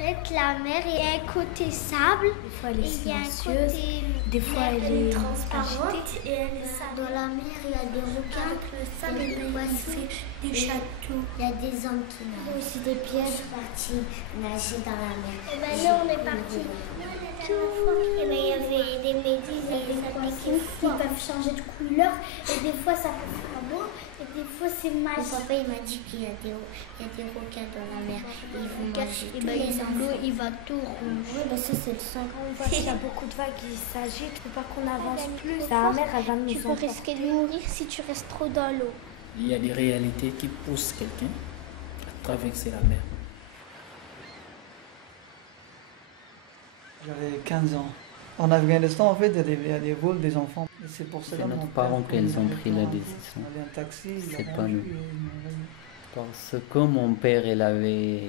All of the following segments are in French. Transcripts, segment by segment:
fait, la mer, il y a un côté sable. Des fois, elle est il y a un silencieuse. côté Des fois, elle est transparente. agitée. Et elle est sable. Dans la mer, il y a des requins, le sable et des poissons, des châteaux. Il y a des hommes qui nagent. Il y a aussi des pièges partis nager dans la mer. Et ben là, on est parti. Et ben, il y avait des méduses et des serpents qui peuvent changer de couleur. Et des fois, ça peut faire beau. Et des fois, c'est magique. Mon papa, il m'a dit qu'il y a des requins dans la mer. Et ils vont manger tous les enfants. L'eau, il va tout rouge. Oui, ben ça, c'est le sang. On voit qu'il y a beaucoup de vagues qui s'agitent. Il ne faut pas qu'on avance plus. La mer, elle va nous Tu peux risquer de mourir si tu restes trop dans l'eau. Il y a des réalités qui poussent quelqu'un à traverser la mer. J'avais 15 ans. En Afghanistan, en fait, il y a des vols des enfants. C'est pour cela C'est que nos parents qui ont pris la décision. On avait un taxi, C'est pas nous. Parce que mon père, il avait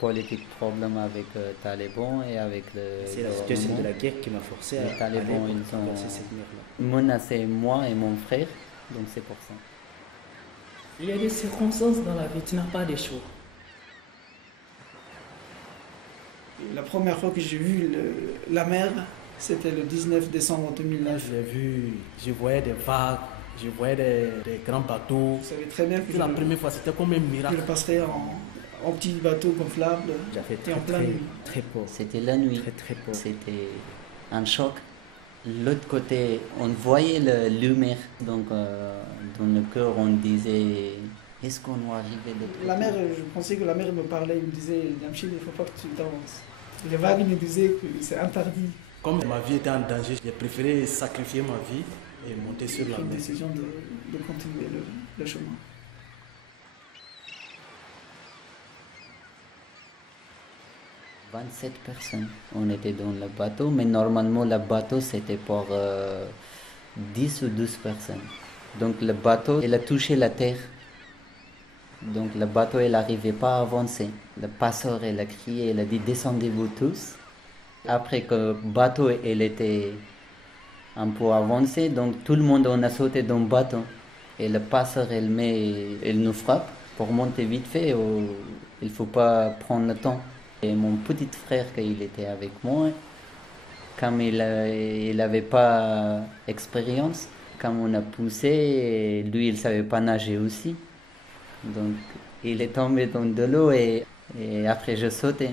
politique problème avec les talibans et avec le C'est la situation de la guerre qui m'a forcé à aller traverser cette mer-là. Menacé moi et mon frère, donc c'est pour ça. Il y a des circonstances dans la vie, tu n'as pas de choix. La première fois que j'ai vu la mer, c'était le 19 décembre 2009. Je voyais des vagues, je voyais des grands bateaux. Vous savez très bien que la première fois, c'était comme un miracle. Je passerais en petit bateau gonflable. J'avais très peur. C'était la nuit. Très peur. C'était un choc. L'autre côté, on voyait la lumière. Donc, dans le cœur, on disait, est-ce qu'on va arriver de l'autre côté? La mer, je pensais que la mer me parlait. Il me disait, Yamchine, il ne faut pas que tu t'avances. Les vagues me disaient que c'est interdit. Comme ma vie était en danger, j'ai préféré sacrifier ma vie et monter sur la mer. J'ai pris une décision de continuer le chemin. « 27 personnes, on était dans le bateau, mais normalement le bateau c'était pour 10 ou 12 personnes. Donc le bateau, il a touché la terre. Donc le bateau, il n'arrivait pas à avancer. Le passeur, il a crié, il a dit descendez-vous tous. Après que le bateau, il était un peu avancé, donc tout le monde on a sauté dans le bateau. Et le passeur, il nous frappe pour monter vite fait. Il ne faut pas prendre le temps. Et mon petit frère, quand il était avec moi, comme il n'avait pas d'expérience, comme on a poussé, lui il ne savait pas nager aussi. Donc il est tombé dans de l'eau et après j'ai sauté.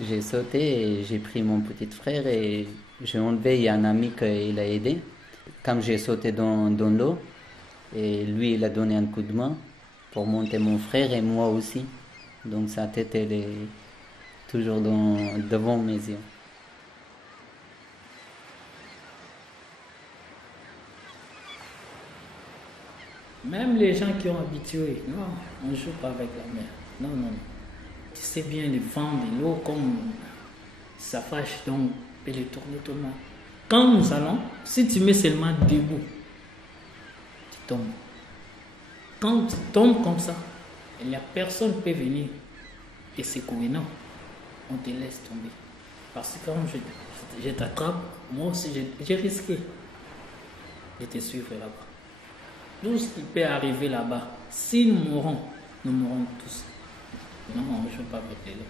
J'ai sauté et j'ai pris mon petit frère et j'ai enlevé, il y a un ami qui l'a aidé. Comme j'ai sauté dans l'eau, et lui il a donné un coup de main pour monter mon frère et moi aussi. Donc sa tête elle est toujours devant mes yeux. Même les gens qui ont habitué, non, on ne joue pas avec la mer. Non, non. Tu sais bien, les vents de l'eau, comme ça fâche, donc, peut les tourner tout le monde. Quand nous allons, si tu mets seulement debout, tu tombes. Quand tu tombes comme ça, il n'y a personne qui peut venir te secouer, non. On te laisse tomber. Parce que quand je t'attrape, moi aussi, j'ai risqué de te suivre là-bas. Tout ce qui peut arriver là-bas, si nous mourons tous. Non, je ne veux pas voter là.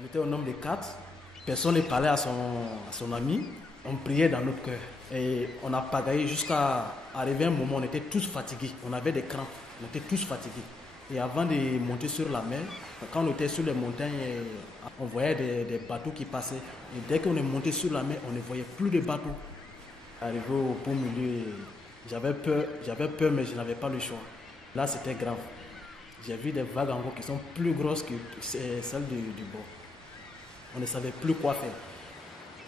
On était au nombre de 4. Personne ne parlait à son ami. On priait dans notre cœur. Et on a pagaillé jusqu'à arriver à un moment où on était tous fatigués. On avait des crampes. On était tous fatigués. Et avant de monter sur la mer, quand on était sur les montagnes, on voyait des bateaux qui passaient. Et dès qu'on est monté sur la mer, on ne voyait plus de bateaux. Arrivé au beau milieu, j'avais peur, mais je n'avais pas le choix. Là, c'était grave. J'ai vu des vagues encore qui sont plus grosses que celles du bord. On ne savait plus quoi faire.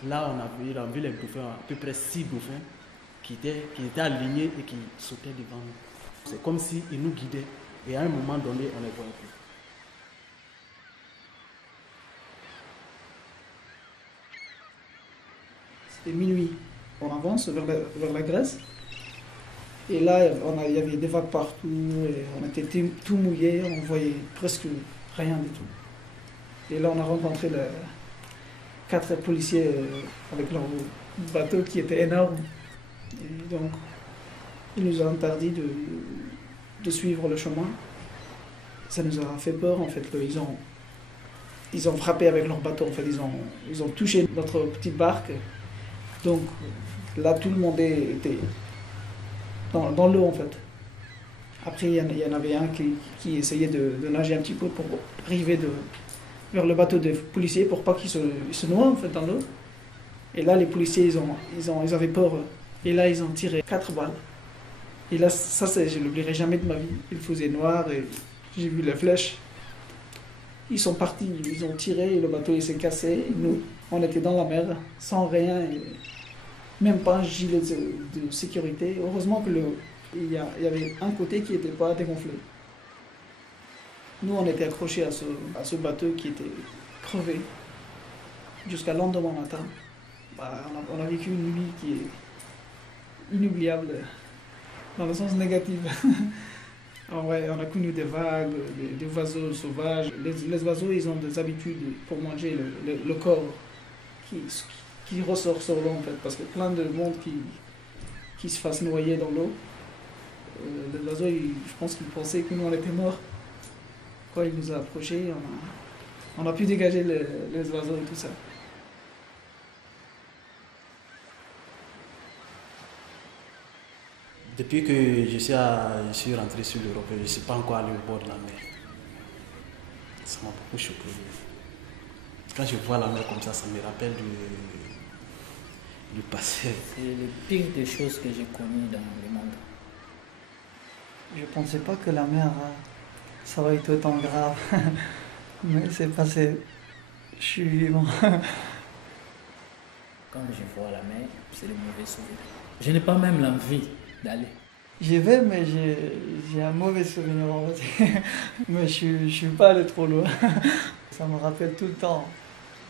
Là, on a vu les dauphins, à peu près 6 dauphins qui étaient alignés et qui sautaient devant nous. C'est comme s'ils nous guidaient. Et à un moment donné, on ne les voyait plus. C'était minuit. On avance vers la Grèce. Et là, il y avait des vagues partout. Et on était tout mouillés. On ne voyait presque rien du tout. Et là, on a rencontré 4 policiers avec leur bateau qui était énorme. Et donc, ils nous ont interdit de suivre le chemin. Ça nous a fait peur en fait. Ils ont frappé avec leur bateau en fait. Ils ont touché notre petite barque. Donc là tout le monde était dans l'eau en fait. Après il y en avait un qui essayait de nager un petit peu pour arriver vers le bateau des policiers pour pas qu'ils se noient en fait dans l'eau. Et là les policiers ils avaient peur. Et là ils ont tiré 4 balles. Et là ça je l'oublierai jamais de ma vie. Il faisait noir et j'ai vu les flèches. Ils sont partis, ils ont tiré et le bateau il s'est cassé. Et nous, on était dans la mer sans rien, et même pas un gilet de sécurité. Heureusement qu'il y avait un côté qui n'était pas dégonflé. Nous, on était accrochés à ce bateau qui était crevé jusqu'à le lendemain matin. On a vécu une nuit qui est inoubliable dans le sens négatif. Ouais, on a connu des vagues, des oiseaux sauvages. Les oiseaux, ils ont des habitudes pour manger le corps qui ressort sur l'eau en fait, parce que plein de monde qui se fasse noyer dans l'eau. Les oiseaux, je pense qu'ils pensaient que nous on était morts. Quand il nous a approchés, on a pu dégager les oiseaux et tout ça. Depuis que je suis rentré sur l'Europe, je ne suis pas encore allé au bord de la mer. Ça m'a beaucoup choqué. Quand je vois la mer comme ça me rappelle du passé. C'est le pire des choses que j'ai connues dans le monde. Je ne pensais pas que la mer, ça va être autant grave. Mais c'est passé. Je suis vivant. Quand je vois la mer, c'est le mauvais souvenir. Je n'ai pas même l'envie d'aller. J'y vais, mais j'ai un mauvais souvenir en fait. Mais je ne suis pas allé trop loin. Ça me rappelle tout le temps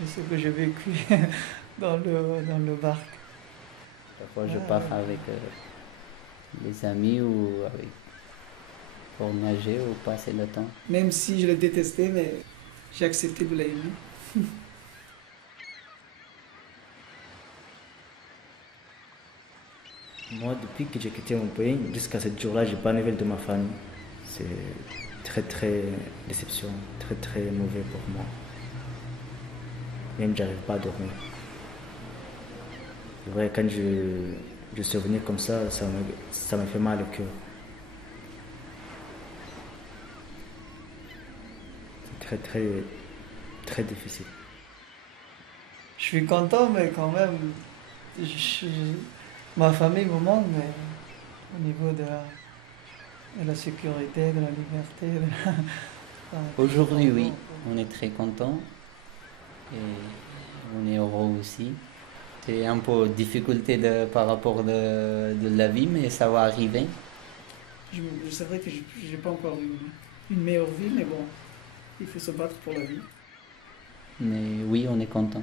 de ce que j'ai vécu dans le bar. Parfois je pars avec les amis ou pour nager ou passer le temps. Même si je le détestais, mais j'ai accepté de l'aimer. Moi, depuis que j'ai quitté mon pays, jusqu'à ce jour-là, je n'ai pas de nouvelles de ma famille. C'est très, très déception, très, très mauvais pour moi. Même, j'arrive pas à dormir. C'est vrai, quand je suis revenu comme ça me fait mal au cœur. C'est très, très, très difficile. Je suis content, mais quand même, ma famille me manque, mais au niveau de la sécurité, de la liberté. Aujourd'hui, oui, on est très content et on est heureux aussi. C'est un peu difficulté par rapport de la vie, mais ça va arriver. C'est vrai que j'ai pas encore eu une meilleure vie, mais bon, il faut se battre pour la vie. Mais oui, on est content.